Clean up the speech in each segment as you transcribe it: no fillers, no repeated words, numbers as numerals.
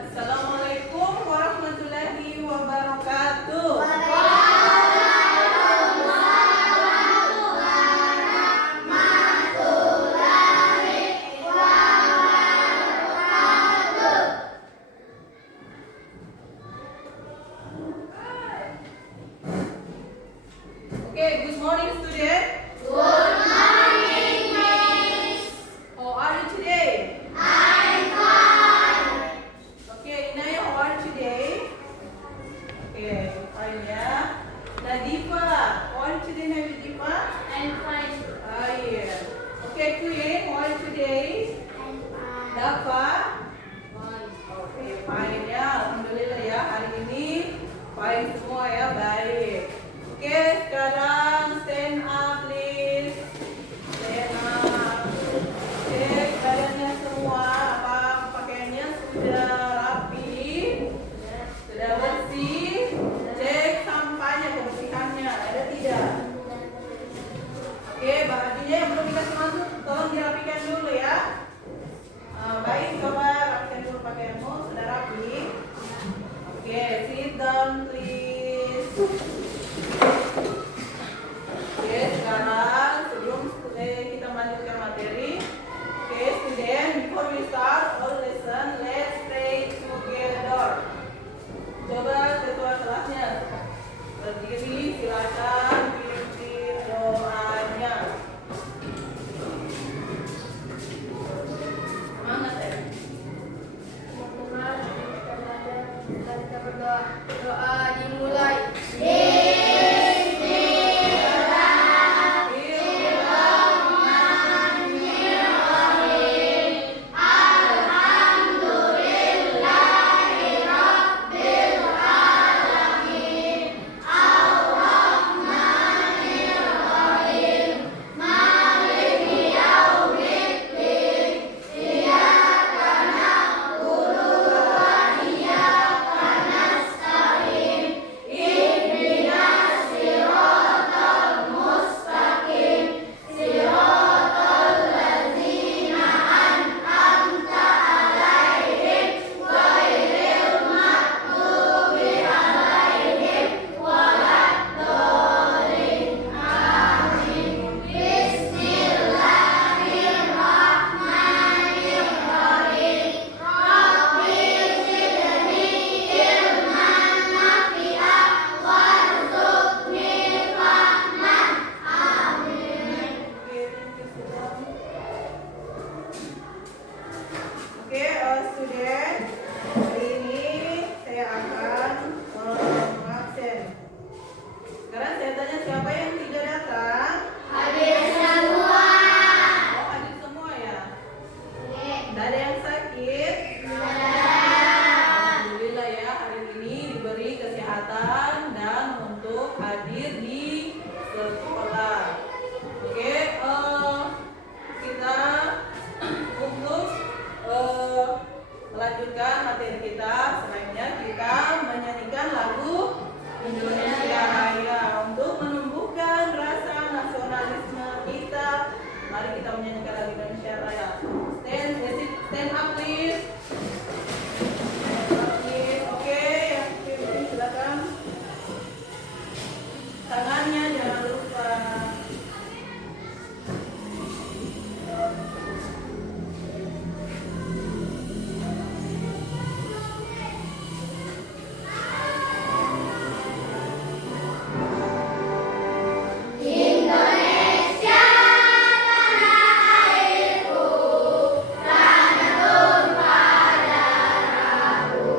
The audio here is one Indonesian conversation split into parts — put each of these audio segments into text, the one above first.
Assalamualaikum warahmatullahi wabarakatuh. Okay, good morning student. Good morning, Miss. How are you today? I'm fine. Okay, Inaya, how are you today? Okay, fine ya. Nadifa, how are you today, Nadifa? I'm fine. Yeah. Okay, Queen, how are you today? I'm fine. Dafa? Fine. Oke, fine ya. Alhamdulillah ya, hari ini fine semua ya, baik. Oke, sekarang stand up please. Stand up. Cek badannya semua, apa pakaiannya sudah rapi, sudah bersih. Cek sampahnya, kebersihannya, ada tidak? Oke, bajunya yang belum dikasih masuk, tolong dirapikan dulu ya. Baik, coba rapikan dulu pakaianmu, sudah rapi. Oke, sit down please. Oke, sekarang sebelum kita melanjutkan materi, oke student, before we start our lesson, let's pray together. Coba ketua kelasnya berdiri, silakan pimpin doanya. Semangat ya. Teman-teman, kita berdoa. Doa dimulai. Oke, student, hari ini saya akan mengabsen. Sekarang saya tanya siapa yang tidak datang? Hadir semua. Oh, hadir semua ya. Tidak ada yang sakit? Alhamdulillah ya, hari ini diberi kesehatan dan untuk hadir di sekolah. Oke, kita untuk melanjutkan materi kita, selanjutnya kita menyanyikan lagu Indonesia Raya untuk menumbuhkan rasa nasionalisme kita. Mari kita menyanyikan lagu Indonesia Raya. Stand up please. Stand up please. Oke, yang pimpin silakan. Tangannya jangan lupa. Indonesia, tanah airku, tanah tumpah darahku.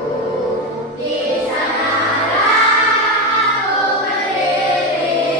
Di sanalah aku berdiri,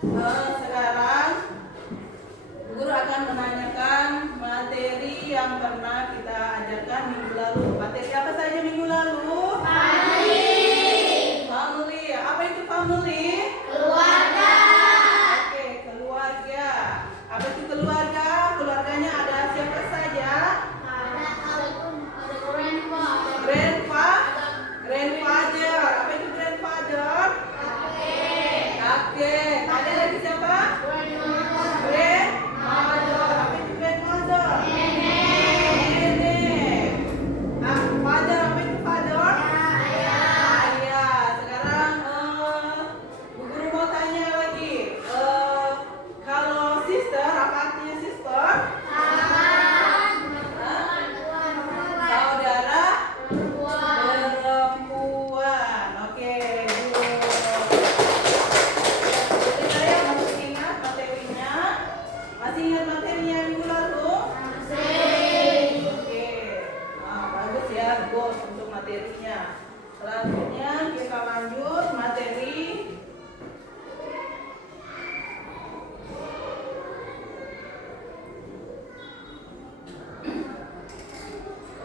Sekarang guru akan menanyakan materi yang pernah kita ajarkan minggu lalu. Materi apa saja minggu lalu? Family. Apa itu family? Keluarga. Oke, keluarga. Apa itu keluarga? Keluarganya ada siapa saja? Ada grandpa. Grandfather. Apa itu grandfather? Kakek. Ada lagi siapa? Grandmother. Apa itu grandmother? Nenek. Father. Apa itu father? Ayah. Sekarang Bu Guru mau tanya lagi. Kalau sister, apa artinya sister? Saudara perempuan. Oke, good. Jadi saya masih ingat materinya. Masih ingat materinya minggu lalu? Oke. Nah, bagus ya, good untuk materinya. Selanjutnya kita lanjut materi.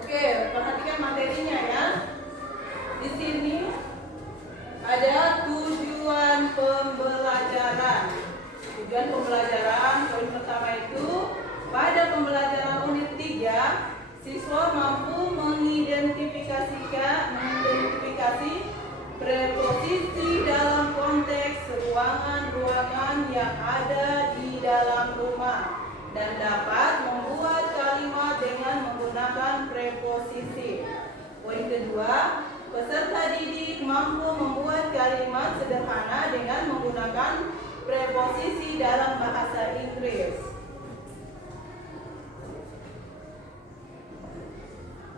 Oke, perhatikan materinya ya. Di sini ada tujuan pembelajaran. Tujuan pembelajaran poin pertama itu pada pembelajaran unit 3, siswa mampu mengidentifikasi preposisi dalam konteks ruangan-ruangan yang ada di dalam rumah dan dapat membuat kalimat dengan menggunakan preposisi. Poin kedua, peserta didik mampu membuat kalimat sederhana dengan menggunakan preposisi dalam bahasa Inggris.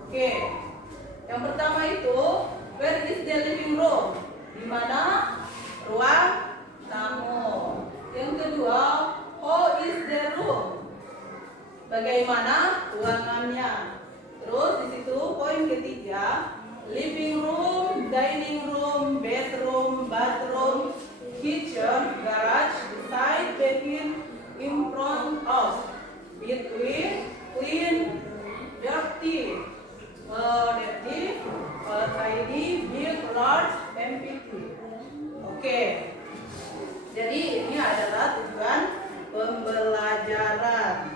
Oke, yang pertama itu, where is the living room? Di mana ruang tamu. Yang kedua, how is the room? Bagaimana ruangannya? Terus di situ poin ketiga, living room, dining room, bedroom, bathroom, kitchen, garage, beside, behind, in front of, between, clean, dirty, tidy, big, large, empty. Oke. Jadi ini adalah tujuan pembelajaran.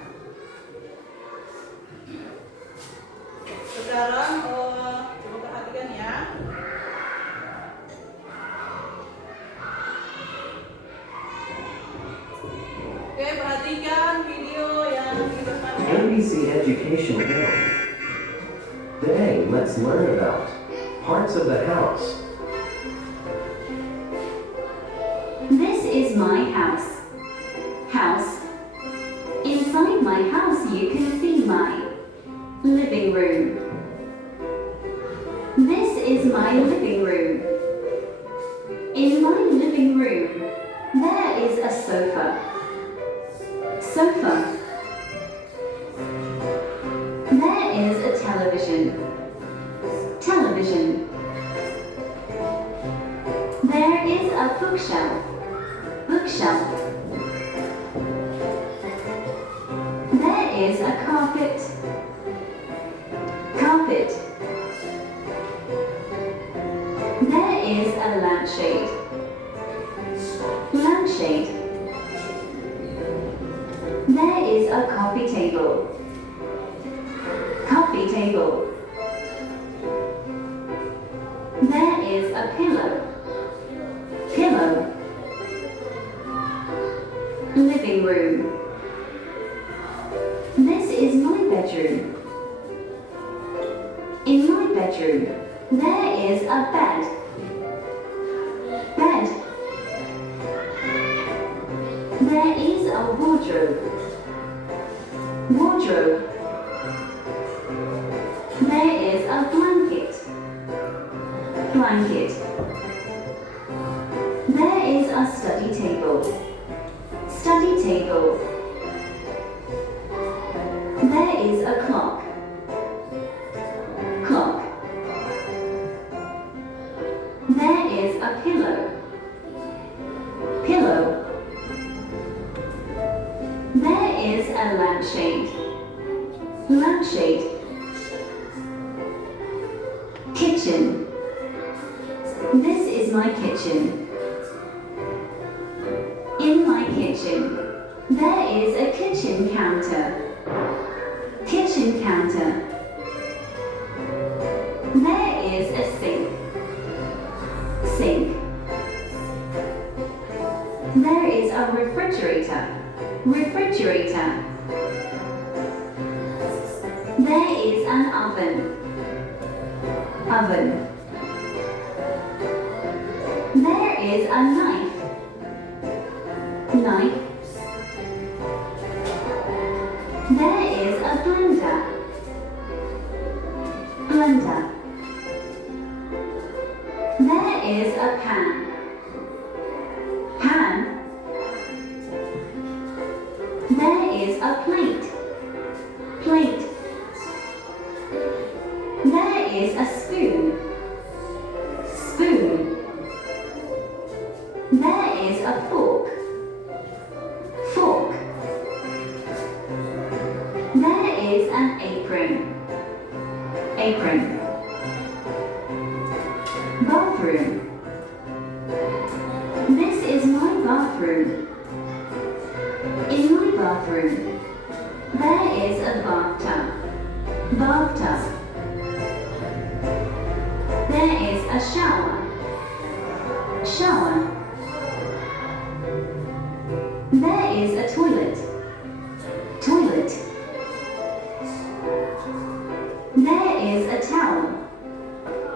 Sekarang coba perhatikan ya. Oke, perhatikan video yang di depan. NBC Education Hill. Today, let's learn about parts of the house. This is my house. Inside my house you can see my living room. This is my living room. In my living room there is a sofa. There is a television. There is a bookshelf. There is a carpet. There is a lampshade. There is a coffee table. There is a pillow. Living room. This is my bedroom. In my bedroom, there is a bed. There is a wardrobe. There is a blanket. There is a study table. There is a clock. There is a pillow. a lampshade. Lampshade. Kitchen. This is my kitchen. In my kitchen, there is a kitchen counter. Kitchen counter. There is a sink. Sink. There is a refrigerator. Refrigerator. There is an oven. Oven. There is a knife. Knife. There is a blender. Blender. There is a pan. Pan. There is a plate. Plate. There is a spoon. Spoon. There is a fork. Fork. There is an apron. Apron. Bathroom. This is my bathroom. In my bathroom, there is a bathtub. Bathtub. There is a shower. Shower. There is a toilet. Toilet. There is a towel.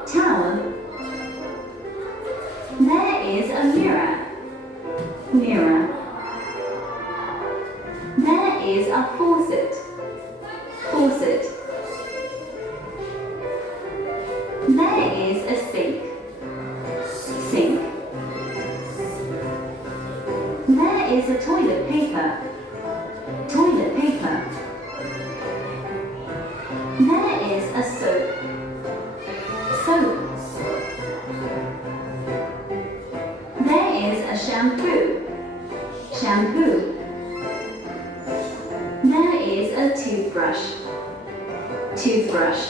Towel. There is a mirror. Mirror. There is a faucet. Faucet. There is a sink. Sink. There is a toilet paper. Toilet paper. There is a soap. Soap. There is a shampoo. Shampoo. There is a toothbrush. Toothbrush.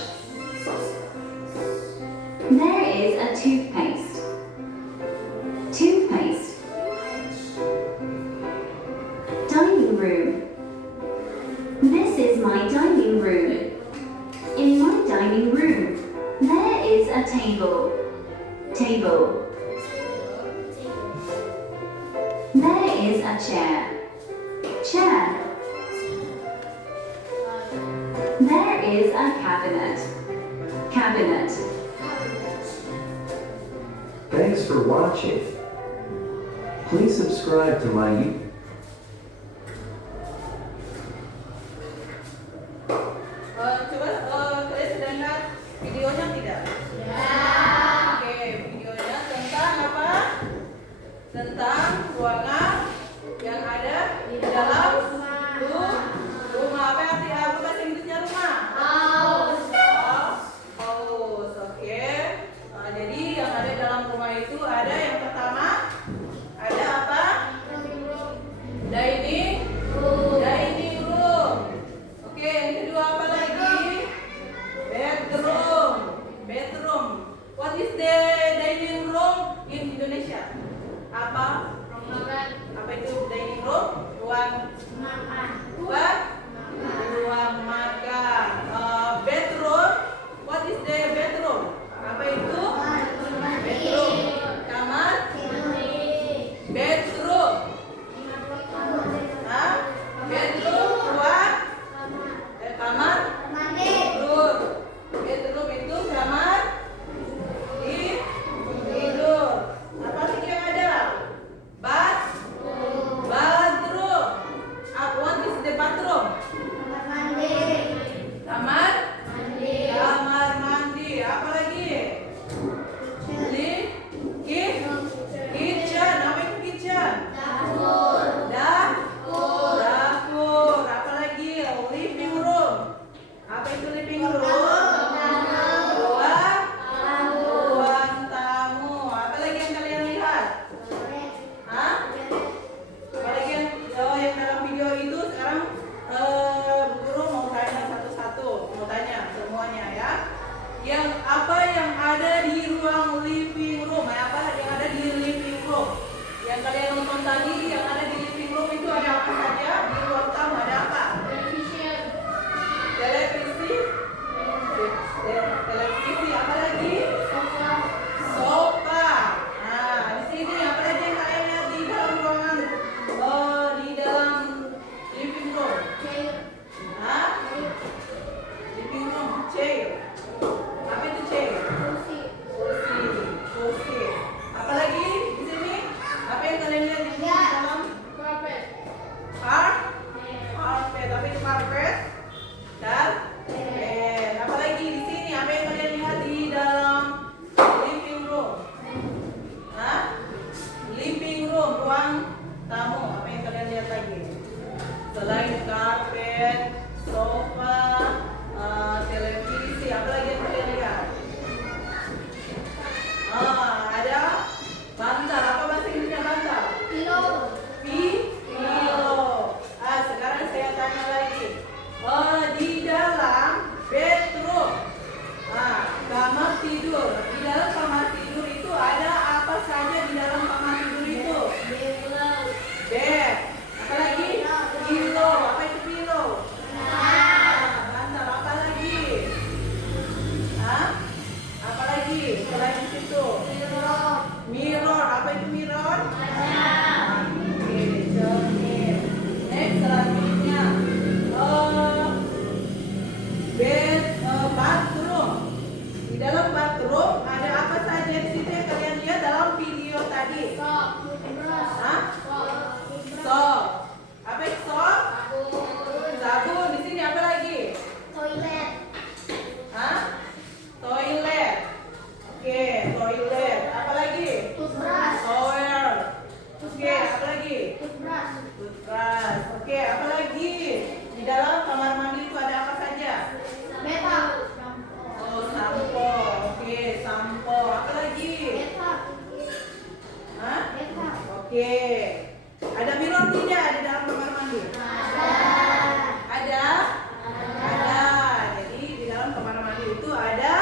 There is a toothpaste. Toothpaste. Dining room. This is my dining room. In my dining room, there is a table. Table. There is a chair. Chair. There is a cabinet. Cabinet. Thanks for watching. Please subscribe to my YouTube. Coba kalian sudah lihat videonya tidak? Oke, videonya tentang apa? Tentang ruangan yang ada di dalam rumah. Apa arti apa bahasa Inggrisnya rumah? House. Oke. Jadi yang ada dalam rumah itu ada yang pertama ada apa? Dining room. Oke, yang kedua apa lagi? Bedroom. What is the dining room in Indonesia? Apa? Apa itu dining room? Ruang Oke, apa lagi? Di dalam kamar mandi itu ada apa saja? Beta. Oh, sampo. Oke, sampo. Apa lagi? Beta. Hah? Beta. Oke. Ada mirror tidak di dalam kamar mandi? Ada. Ada? Ada. Jadi di dalam kamar mandi itu ada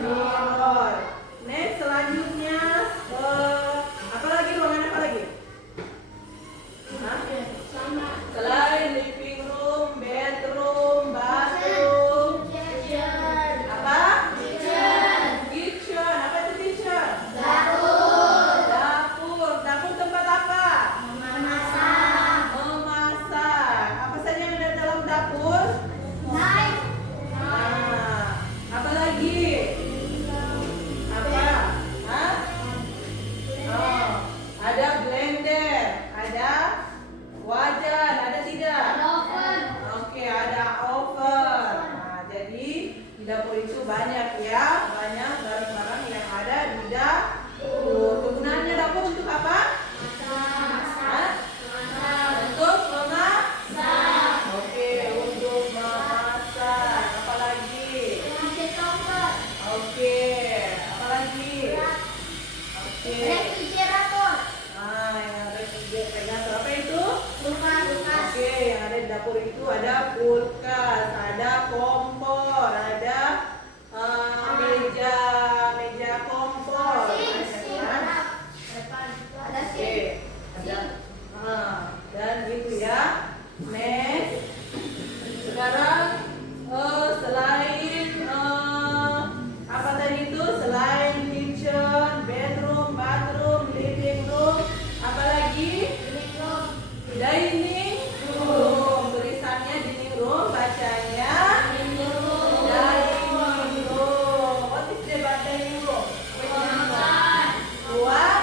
mirror. Next, selanjutnya apa lagi? Ruangan apa lagi? Hah? Sama. Selain living room, bedroom, bathroom, Kitchen. apa? Kitchen. Kitchen. Apa itu kitchen? Dapur. Dapur. Dapur tempat apa? Memasak. Memasak. Apa saja yang ada dalam dapur? Naik. Nah, apa lagi? Apa? Hah? Oh, ada blender, ada wajan, ada tidak? Oven. Oke, ada oven. Nah, jadi di dapur itu banyak ya, banyak barang-barang yang ada di dapur. Kegunaannya dapur untuk apa? Hah? Untuk memasak. Oke, untuk memasak. Apa lagi? Nasi tombol. Oke, apa lagi? Oke. Refrigerator. Nah, yang ada di refrigerator apa itu? Kulkas. Oke, yang ada di dapur itu ada kulkas, ada kompor, ada meja kompor. Banyak kan? Ada Oke, sink. ada. Dan gitu ya. Next, sekarang selain apa tadi itu? Selain kitchen, bedroom, bathroom, living room, apa lagi? Dining room. Tulisannya dining room, bacanya dining room. What is the dining room? Ruang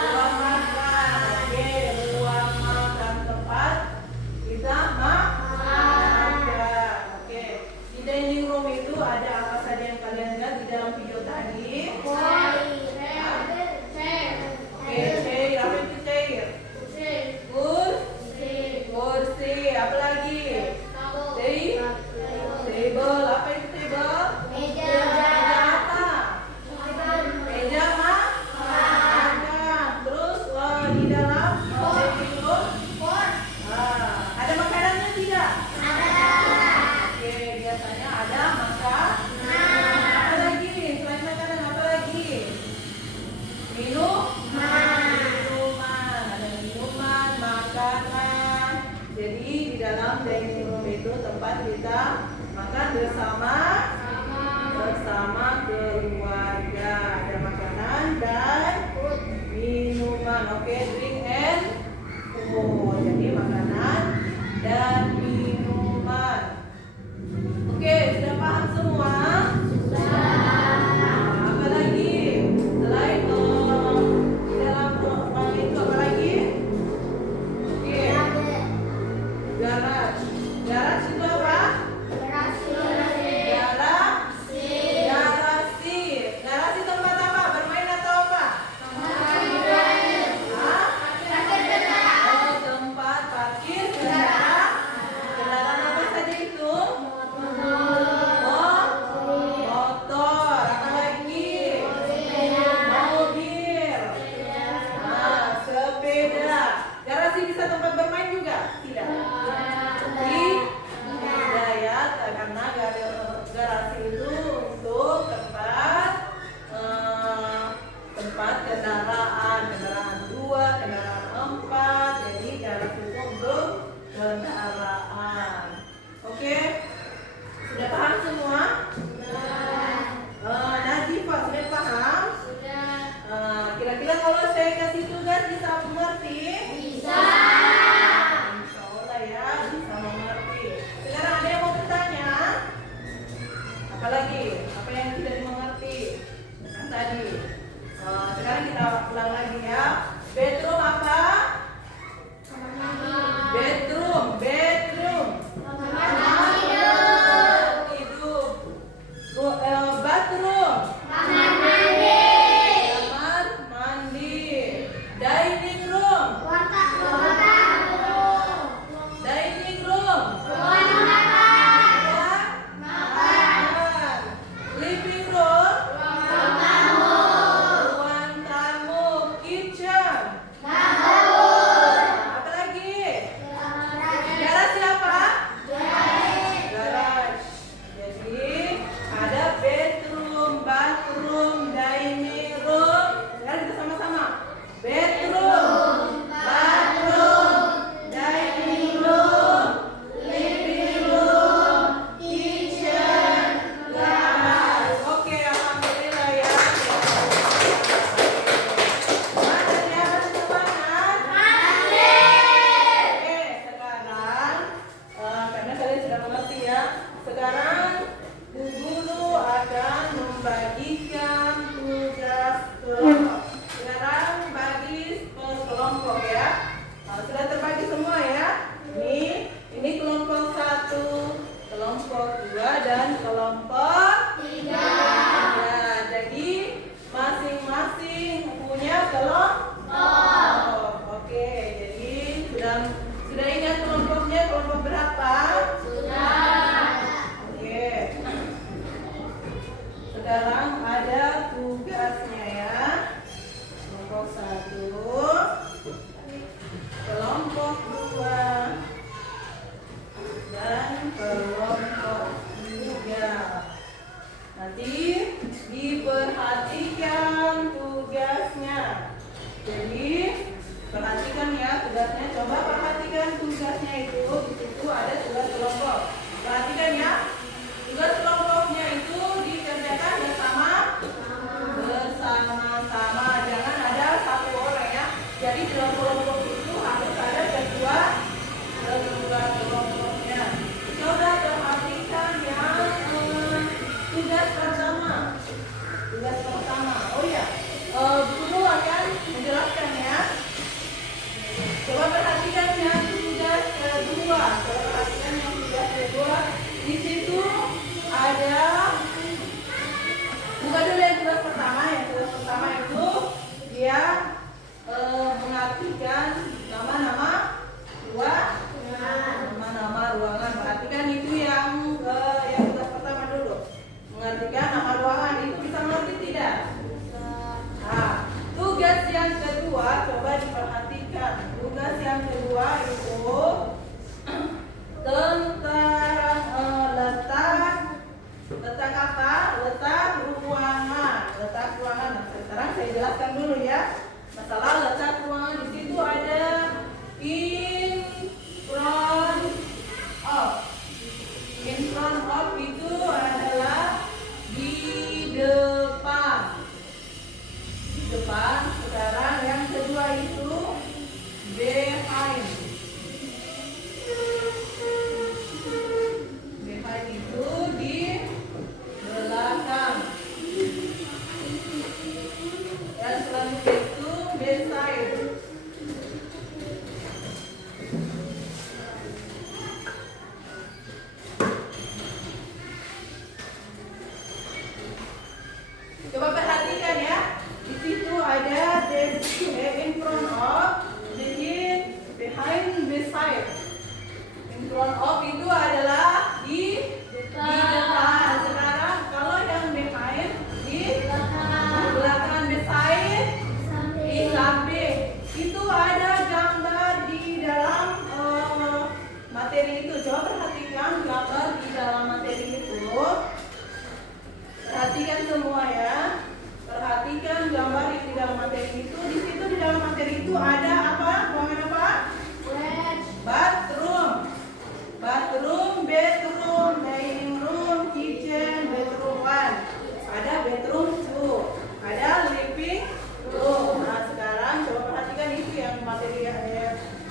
ruang makan. Oke, ruang makan tempat kita makan. Oke, di dining room itu ada apa saja yang kalian lihat di dalam video tadi? Oke, chair. Apa itu chair? Kursi. Apa lagi? Table. Apa itu table? Meja apa? Meja makan. Terus di dalam living room ada makanannya tidak? Oke, biasanya ada makan. Apa lagi? Selain makanan apa lagi? Minuman. Ada minuman, makanan. Jadi di dalam dining room itu tempat kita makan bersama keluarga. Ada makanan dan minuman. Oke, drink and food. Jadi makanan dan minuman. Oke, sudah paham semua? Apa lagi? Selain di dalam ruangan itu apa lagi? Oke, garage. Garage itu apa? Garasi tempat apa? Bermain atau apa? Hah? Dan sudah ingat kelompoknya, kelompok berapa? Sudah. Oke. Sekarang ada tugasnya ya. Kelompok 1, kelompok 2, dan kelompok 3. Nanti diperhatikan tugasnya. Jadi perhatikan ya tugasnya. Coba perhatikan tugasnya itu. Di situ ada tugas kelompok. Perhatikan ya. Tugas kelompoknya itu dikerjakan bersama-sama. Jangan ada satu orang ya. Jadi dalam kelompok itu harus ada kedua kelompoknya. Coba perhatikan ya. Tugas pertama. Oh ya, guru akan menjelaskan ya. Coba perhatikan ya tugas kedua. Di situ ada. Buka dulu yang tugas pertama. Yang tugas pertama itu dia mengartikan nama-nama ruangan. Perhatikan itu yang tugas pertama dulu. Mengartikan nama ruangan itu bisa mengerti tidak? Nah, tugas yang kedua coba diperhatikan. Tugas yang kedua itu tentang letak apa? Letak ruangan. Nah, sekarang saya jelaskan dulu ya. Masalah letak ruangan di situ ada in front of. In front of itu adalah di depan. Sekarang yang kedua itu behind. Behind itu di belakang. Dan selanjutnya itu beside. Coba perhatikan ya. Di situ ada in front of, behind, beside. In front of itu adalah di depan. Sekarang kalau yang behind di belakang, beside di samping. Itu ada gambar di dalam materi itu. Coba perhatikan gambar di dalam materi itu. Perhatikan semua ya. Perhatikan gambar di dalam materi itu. Di situ di dalam materi itu ada apa? Ruangan apa? Bathroom, bedroom, dining room, kitchen, bedroom 1. Ada bedroom 2. Ada living room. Nah, sekarang coba perhatikan itu yang materi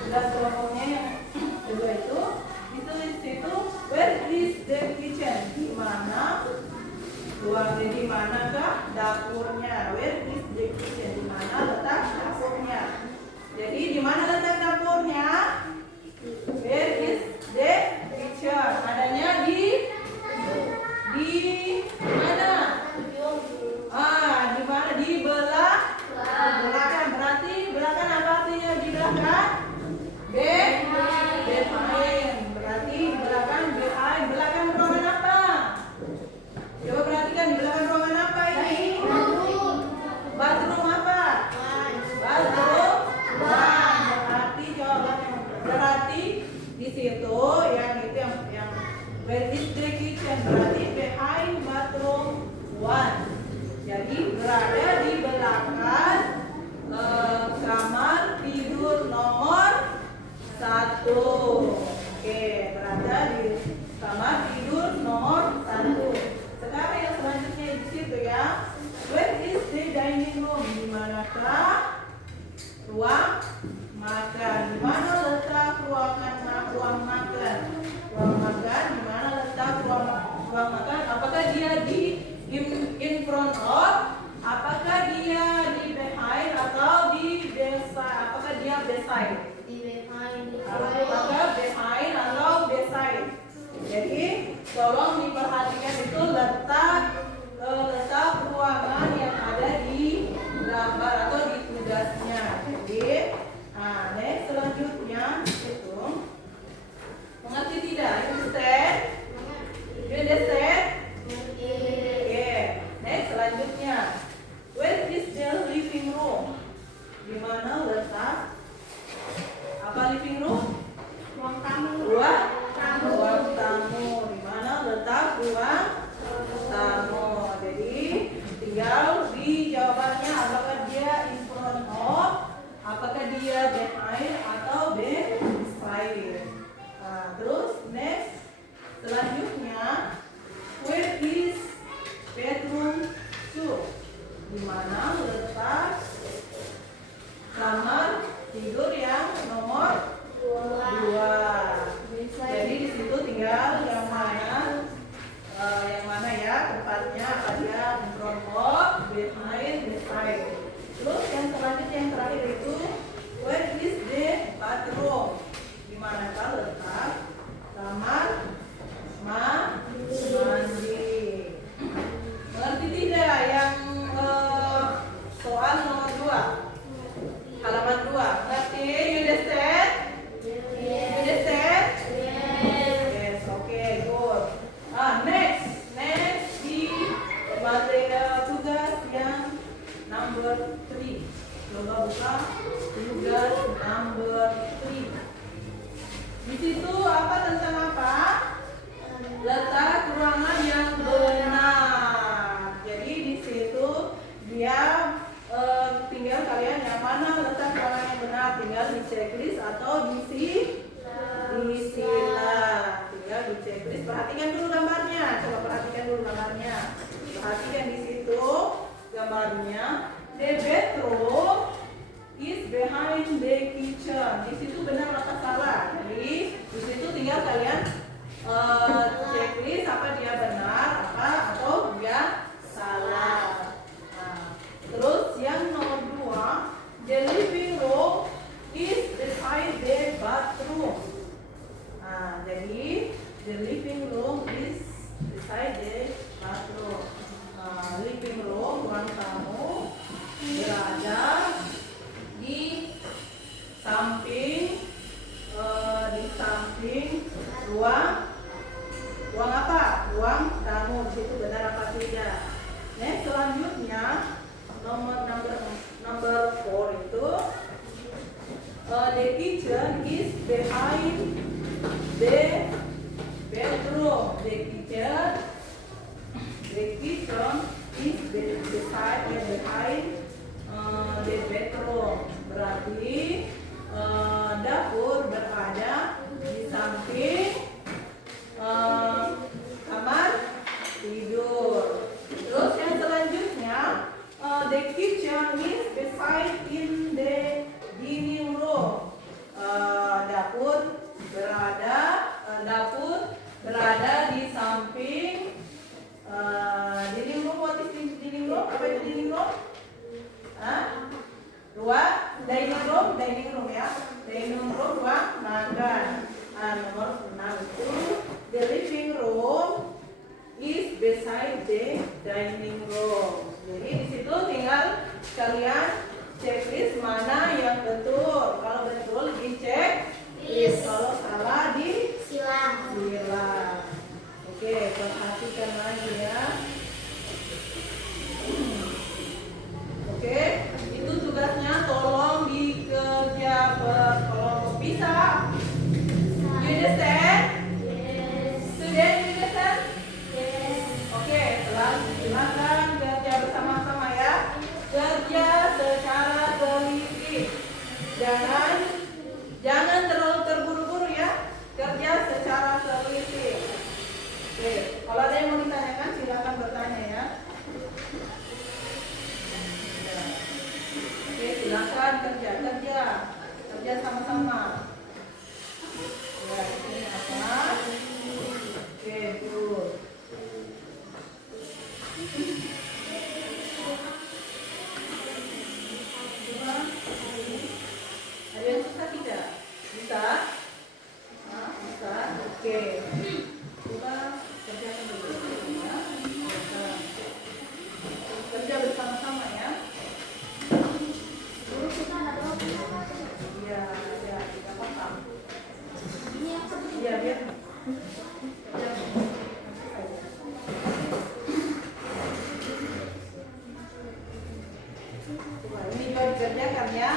tugas kelompoknya yang kedua itu. Itu di situ where is the kitchen? Di mana? Di manakah dapurnya? Where is the kitchen? Di mana letak dapurnya? Jadi di mana letak dapurnya? Where is the kitchen? Adanya di mana? Di mana? Di belakang. Berarti belakang apa artinya di belakang? Behind. Berarti di belakang behind. Belakang ruangan apa? Coba perhatikan di belakang ruangan apa ini? Bathroom apa? Bathroom 1. Berarti di situ yang itu yang where is the kitchen? Berarti behind bathroom 1. Jadi berada di belakang kamar tidur nomor 1. Oke, berada di kamar tidur nomor 1. Sekarang yang selanjutnya di situ ya. Where is the dining room? Di manakah ruang makan? Di mana letak ruang makan? Ruang makan di mana letak ruang makan? Apakah dia di in front of? Apakah dia di behind atau di beside? Apakah dia beside? Apakah behind atau beside? Jadi Ruang tamu. Di mana letak ruang tamu? Jadi tinggal di jawabannya apakah dia in front of, apakah dia behind atau beside. Nah, terus next selanjutnya, where is bedroom 2? Di mana letak kamar tidur yang nomor 2? Jadi di situ tinggal yang mana ya tempatnya, apa dia in front of, behind, beside. Terus yang selanjutnya yang terakhir itu where is the bathroom? Di manakah letak kamar mandi? Mengerti tidak yang soal nomor 2 halaman 2? Ngerti? You understand? You understand? Yes, okay, good. Next di materi tugas yang number 3. Coba buka tugas number 3. Di situ apa tentang apa? Letak ruangan yang benar. Jadi di situ dia tinggal kalian yang mana letak ruangan yang benar, tinggal di checklist atau disilah. Tinggal di checklist. Perhatikan dulu gambarnya. Coba perhatikan dulu gambarnya. Perhatikan di situ gambarnya. The bedroom is behind the kitchen. Di situ benar atau salah? Jadi di situ tinggal kalian checklist apa dia benar, apa atau dia salah. Nah, terus yang nomor 2, the living room is beside the bathroom. Nah, jadi the living room is beside the bathroom. Living room, ruang tamu, berada di samping ruang apa? Ruang tamu. Di situ benar apa tidak? Next selanjutnya number 4 itu the kitchen is behind the bedroom. The kitchen is beside and behind the bedroom. Berarti dapur berada di samping kamar tidur. Terus yang selanjutnya the kitchen is beside in the dining room. Dapur berada di samping dining room. What is dining room? Apa itu dining room? Ruang dining room ya. Dining room ruang makan. Nomor 6 itu the living room is beside the dining room. Jadi di situ tinggal kalian checklist mana yang betul. Kalau betul dicek, kalau salah disilang. Oke, perhatikan lagi ya. Oke, itu tugasnya tolong dikerja berkelompok. Bisa? You understand? Student, you understand? Oke, silakan kerja bersama-sama ya. Kerja secara teliti. Jangan terlalu terburu-buru ya. Kerja secara teliti. Oke, kalau ada yang mau ditanyakan silakan bertanya ya. Oke, silakan kerja sama-sama. Ya, ini apa? Oke, good. Coba. Ada yang susah tidak? Bisa? Bisa. Oke. Coba kerjakan dulu ya. Kerja bersama-sama ya. Iya, tidak apa-apa. Iya, biar. Coba ini juga dikerjakan ya,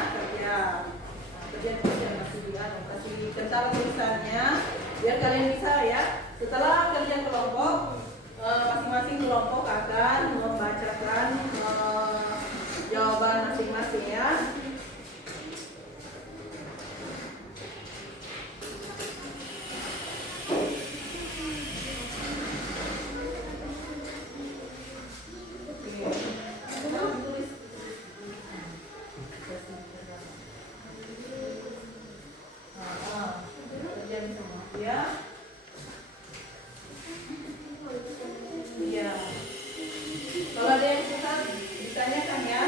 kerja masih dia kasih dikental tulisannya biar kalian bisa ya. Setelah kerja kelompok, masing-masing kelompok akan membacakan jawaban masing-masing ya. Kalau ada yang susah ditanyakan ya.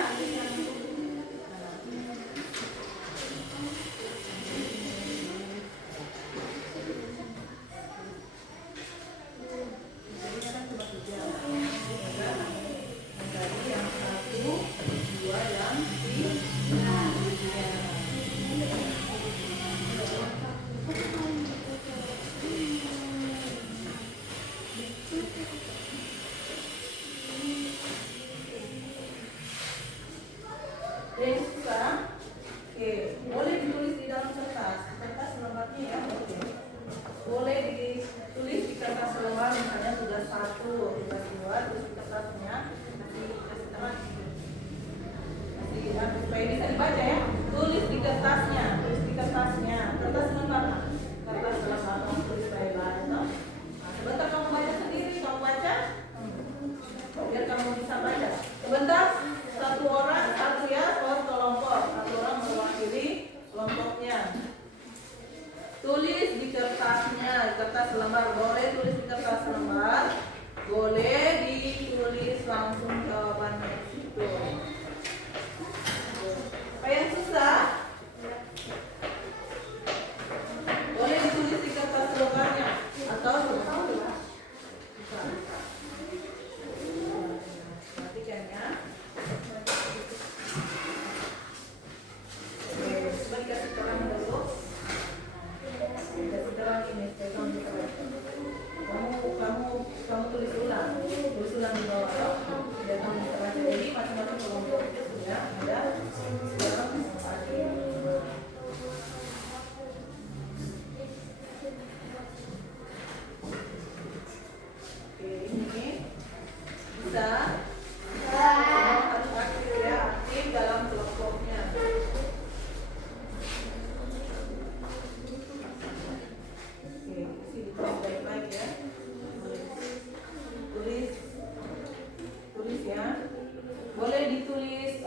Yang satu, dua, yang tiga. Yang susah, oke, boleh ditulis di dalam kertas lembarnya ya, oke. Boleh ditulis di kertas lembar, misalnya tugas 1, tugas 2, tulis di kertasnya, nanti kasih teman, supaya bisa dibaca ya. Tulis di kertasnya, kertas lembar, kamu tulis baik-baik, no? Nah, sebentar kamu baca sendiri, kamu baca, biar kamu bisa baca. Sebentar. Satu orang, satu ya, satu orang mewakili kelompoknya. Tulis di kertasnya, kertas lembar. Boleh tulis di kertas lembar, boleh ditulis langsung jawabannya di situ. Apa yang susah? Boleh ditulis di kertas lembarnya atau perhatikan ya. Kasih terang dulu. Kasih terang ini, kamu tulis ulang di bawah. Biar kamu bisa baca. Jadi masing-masing kelompok itu sudah ada dalam pagi. Oke, ini bisa. Harus aktif ya, aktif dalam kelompoknya. Baik-baik ya. Tulis ya. Boleh ditulis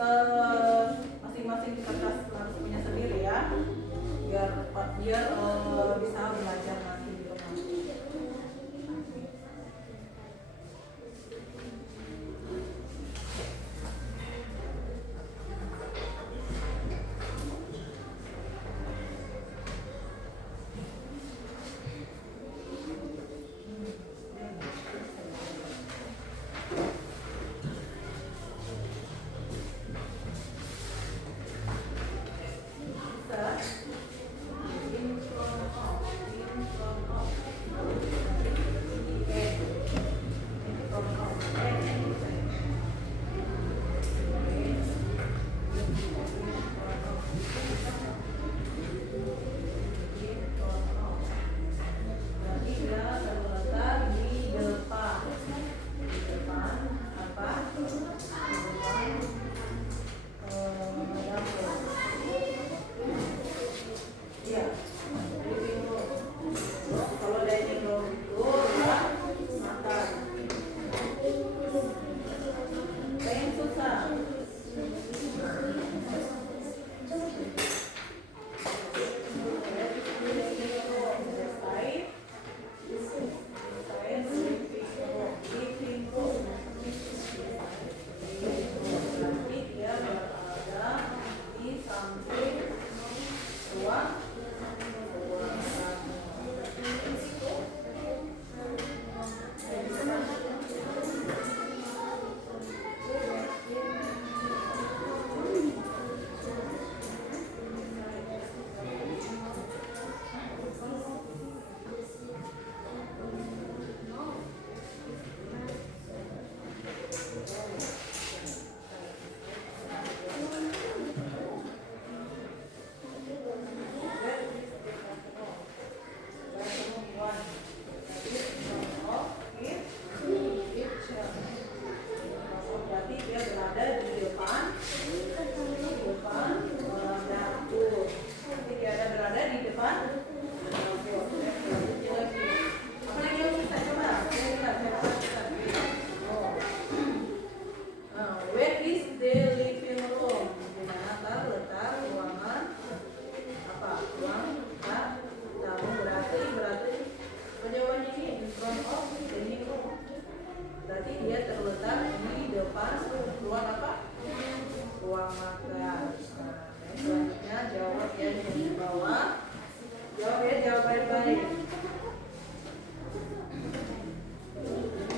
ya, jawab baik-baik.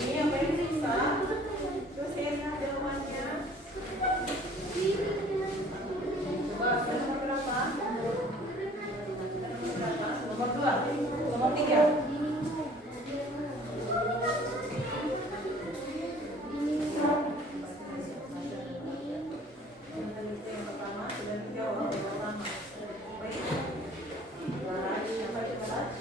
Ini yang paling bisa. Terus enak jawabannya. Coba, ada nomor berapa? Nomor 2, nomor 3. Yang pertama sudah dijawab, yang pertama. Baik. Garaj, apa itu garaj?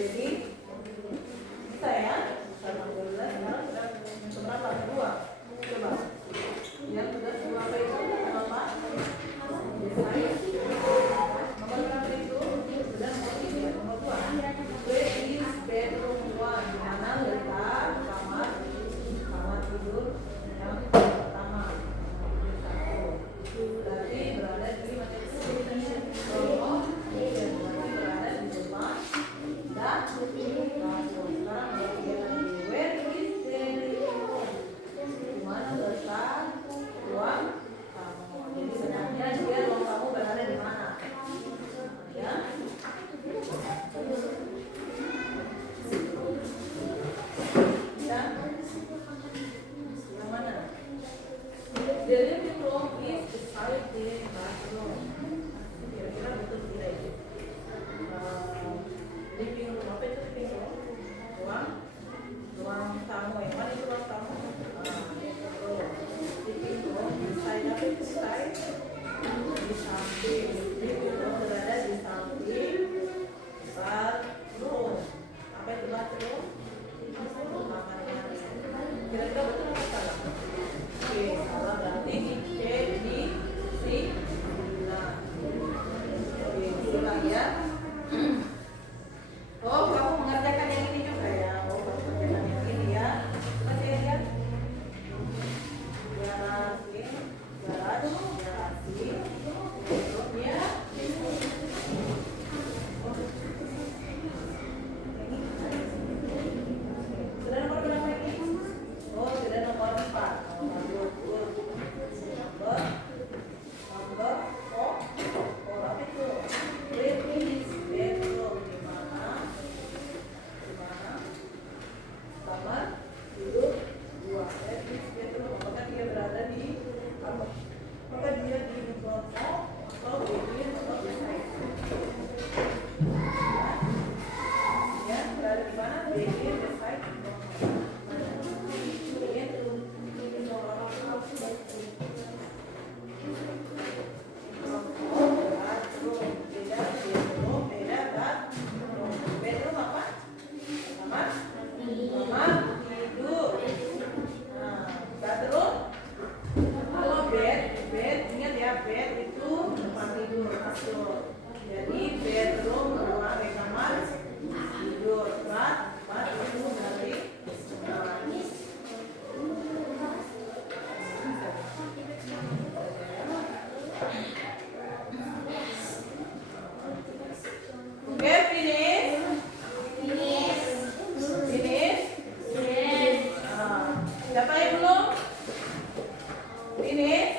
Jadi bisa ya? Alhamdulillah sekarang sudah yang keberapa? Kedua. Coba. Yang sudah dua apa itu? Apa? Desain. Nomor berapa itu? Sudah nomor 3, nomor 2. Where is bedroom 1? Di mana letak kamar tidur yang pertama? Berarti berada di mana itu? Oh, dan berarti berada di depan dan sekarang ada 3 lagi. Where is the living room? Di mana letak ruang tamu? Jadi sebenarnya dia ruang tamu berada di mana? Ya. Ya. Yang mana? The living room is beside the bathroom. Kira-kira betul tidak itu? Living room, apa itu living room? Ruang tamu. Yang mana itu ruang tamu? Living room beside, apa itu beside? Di samping. Living room berada di samping bathroom. Apa itu bathroom? Kamar mandi. Kira-kira betul apa salah? Oke, salah berarti di C, di C. Nah, oke, ulang ya. Oh, kamu mengerjakan yang ini juga ya? Oh, kamu mengerjakan yang ini ya? Coba saya lihat. Garasi, bedroomnya. Sudah nomor berapa ini? Oh, sudah nomor 4. Nomor apa itu? Where is bedroom? Di mana? Kamar tidur 2. Where is bedroom? Apakah dia berada di apa? Apakah dia di front atau di atau di side? Ya, berada di mana? Di side. Bedroom apa? Kamar tidur. Nah, bathroom. Kalau bed, ingat ya, bed itu tempat tidur, kasur. Jadi bedroom ruang kamar tidur. Bath itu berarti oke, finish. Siapa yang belum? Finish.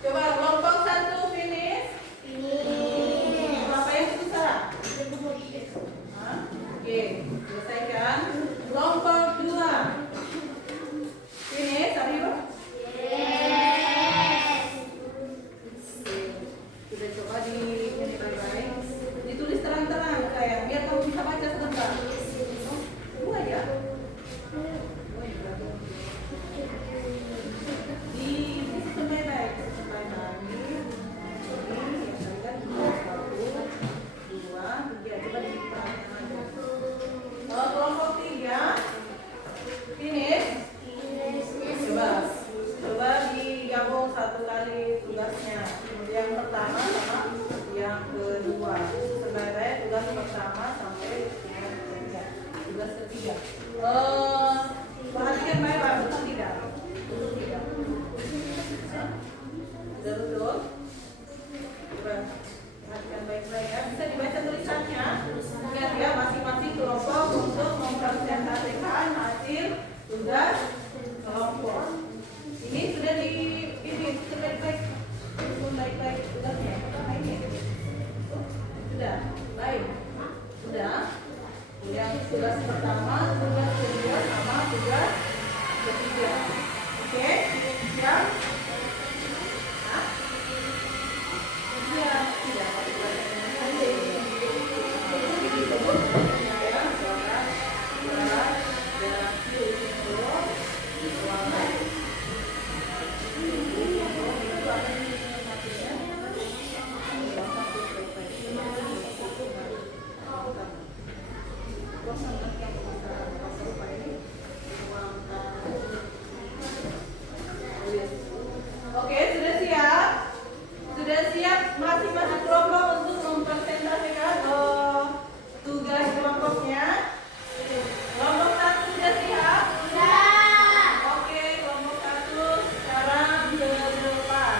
Coba kelompok 1 finish. Apa yang susah? Oke, selesaikan. Kelompok 2 finish. Ayo. Sudah coba di ini baik-baik. Ditulis terang-terang sayang, biar kamu bisa baca sebentar. Dua ya. Di sistem baik-baik. Sistem baik-baik. Ini yang tadi kan 1, 2, 3. Coba di terang-terang aja. tugas pertama, tugas kedua, sama tugas ketiga. Oke, siap? Hah? Iya, tidak pakai bahasa Indonesia. Ya, suara, berat, jarak, itu, warna. Oke, sudah siap? Sudah siap masing-masing kelompok untuk mempresentasikan tugas kelompoknya? Kelompok 1 sudah siap? Oke, kelompok 1 sekarang ke depan.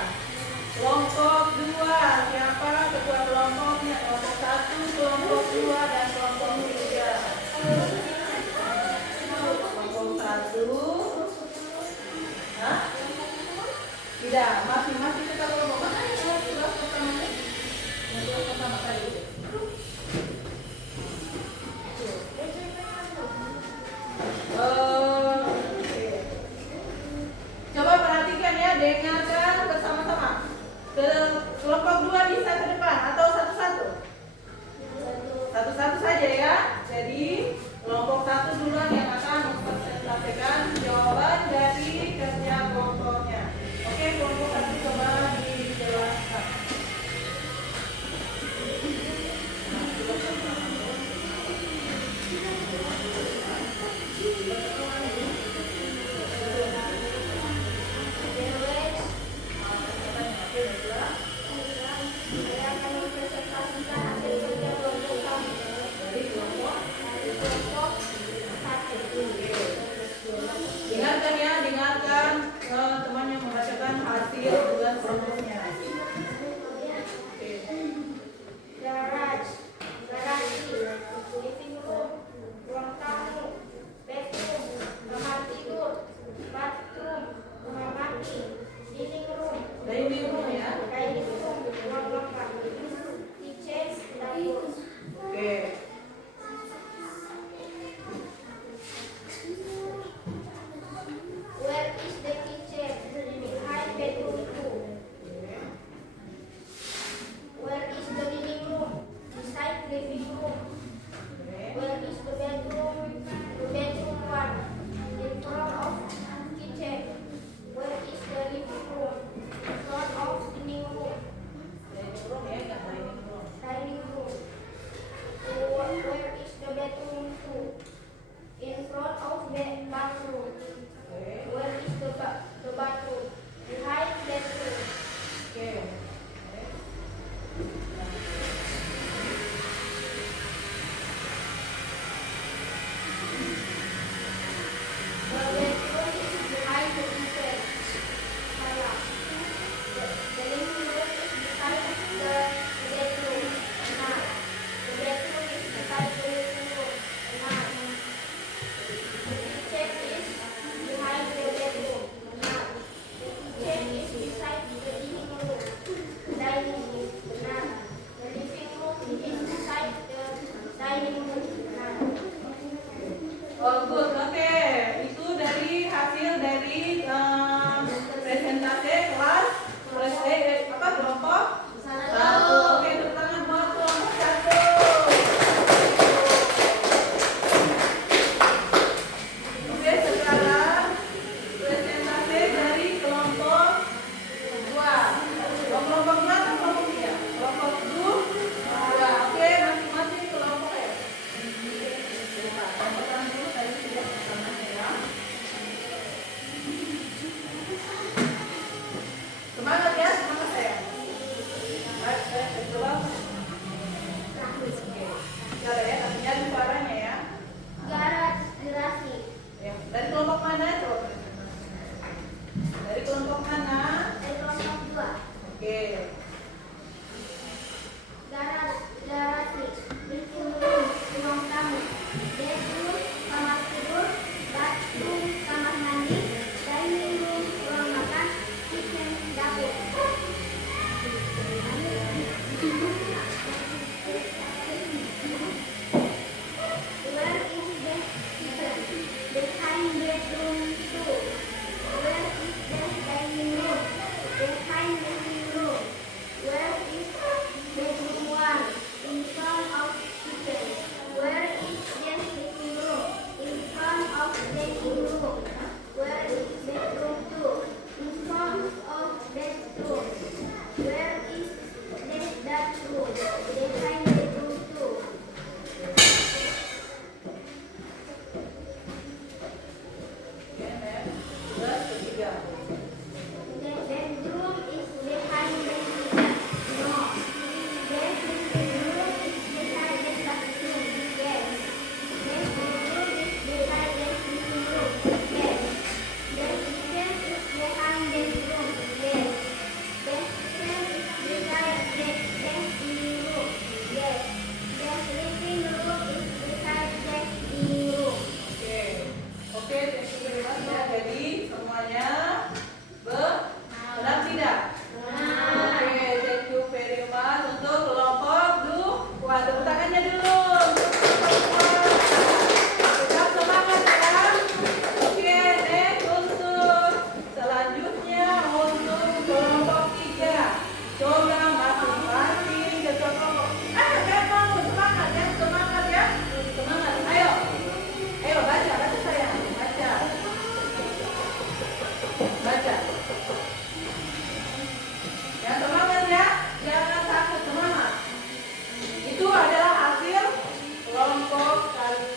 Kelompok 2, siapa ketua kelompoknya? Kelompok 1, kelompok 2, dan kelompok 3.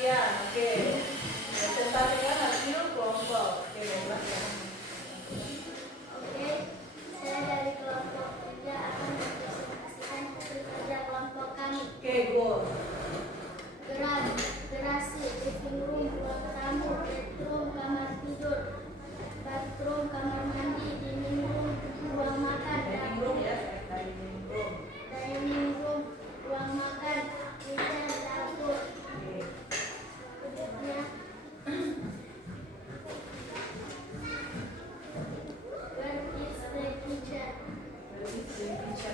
kalian. Oke. Presentasikan hasil kelompok. Oke, baiklah ya. Oke, saya dari kelompok 3 akan mempresentasikan hasil kerja kelompok kami. Oke, good. Gerasi, living room, ruang tamu, bedroom, kamar tidur, bathroom, kamar mandi, dining room, ruang makan, Dining room ya, dining room. dining room, ruang makan, kitchen, dapur. Oke. Berikutnya, where is the kitchen?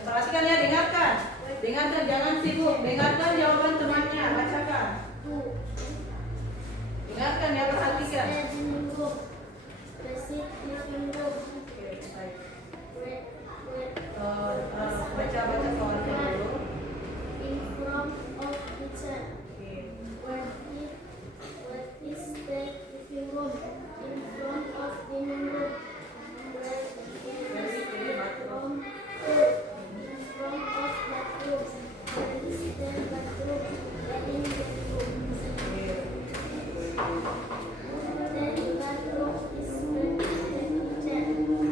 Perhatikan ya, dengarkan. Dengarkan, jangan sibuk. Dengarkan jawaban temannya, bacakan. Two. Dengarkan ya, perhatikan. The dining room, the living room, Oke, baik. where Baca soalnya dulu. in front of kitchen. Oke. What is the living room? In front of dining room. Where is the bathroom? In front of bathroom. Where is the bathroom? In the room. The bathroom is the kitchen.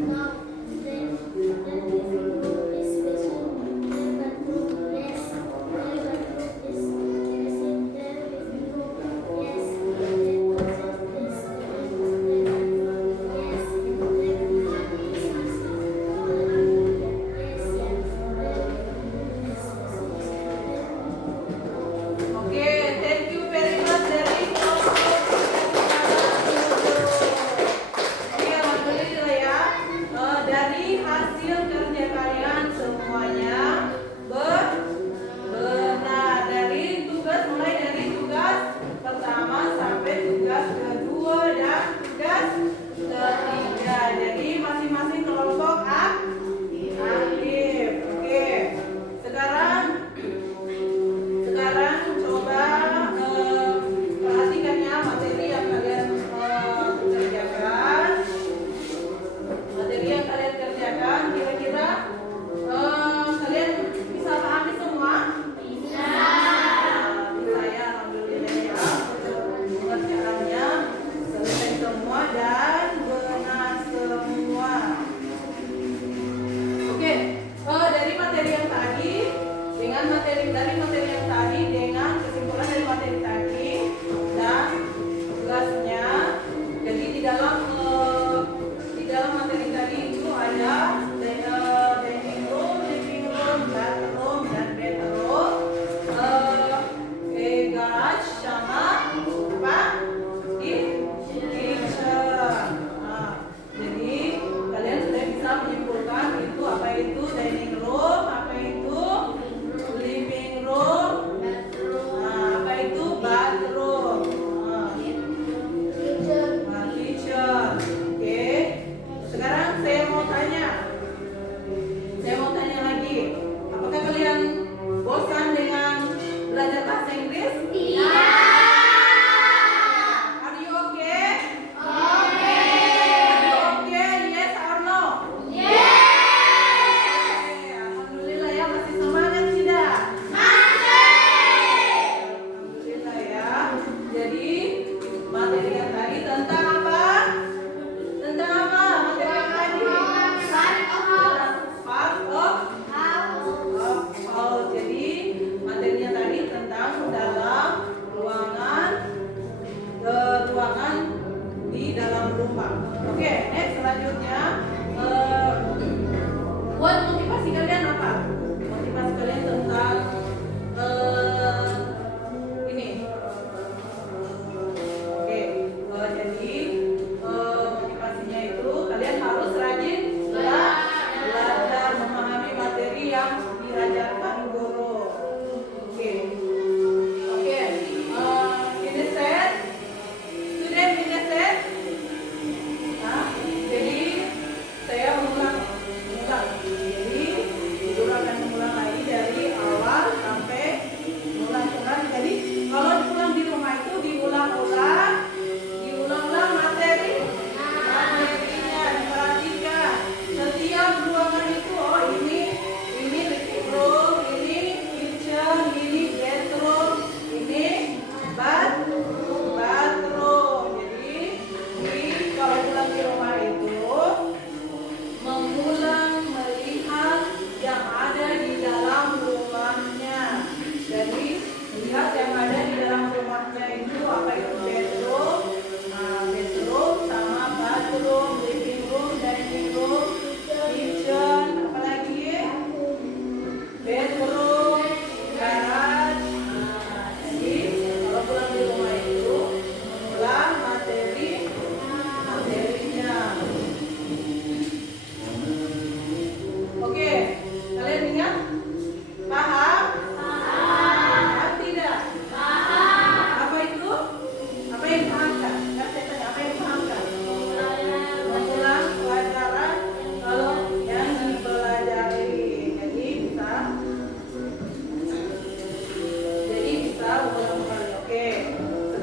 Now, the living room is facing the bathroom. Yes, the bathroom is facing the living room. Yes, the kitchen is facing the bathroom. Yes, the living room is facing the living room. Yes, the living room is facing the living room. Oke, thank you very much dari kelompok. Oke, alhamdulillah ya. Dari hasil kerja kalian semuanya benar. Mulai dari tugas pertama sampai tugas kedua dan tugas ketiga. Jadi masing-masing kelompok aktif. Oke, sekarang coba perhatikan ya materi yang kalian kerjakan. Materi yang kalian kerjakan kira-kira kalian bisa pahami semua? Bisa ya, alhamdulillah ya. Pengerjaannya selesai semua dan benar semua. Oke, dari materi yang tadi dengan kesimpulan dari materi tadi dan tugasnya. Jadi di dalam materi tadi itu ada dining room, living room, bathroom dan bedroom, garage sama apa? Kitchen. Nah, jadi kalian sudah bisa menyimpulkan itu apa itu dining room, apa itu living room, nah, apa itu bathroom, kitchen. Oke. Sekarang saya mau tanya lagi, apakah kalian bosan dengan belajar bahasa Inggris? Iya. Are you okay? Are you okay? Yes or no? Oke, alhamdulillah ya, masih semangat tidak? Alhamdulillah ya. Jadi materi yang tadi tentang apa? Tentang apa? Materi yang tadi? Part of house. Jadi materinya tadi tentang dalam ruangan di dalam rumah. Oke, next selanjutnya buat motivasi kalian apa? Motivasi kalian tentang ini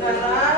Sekarang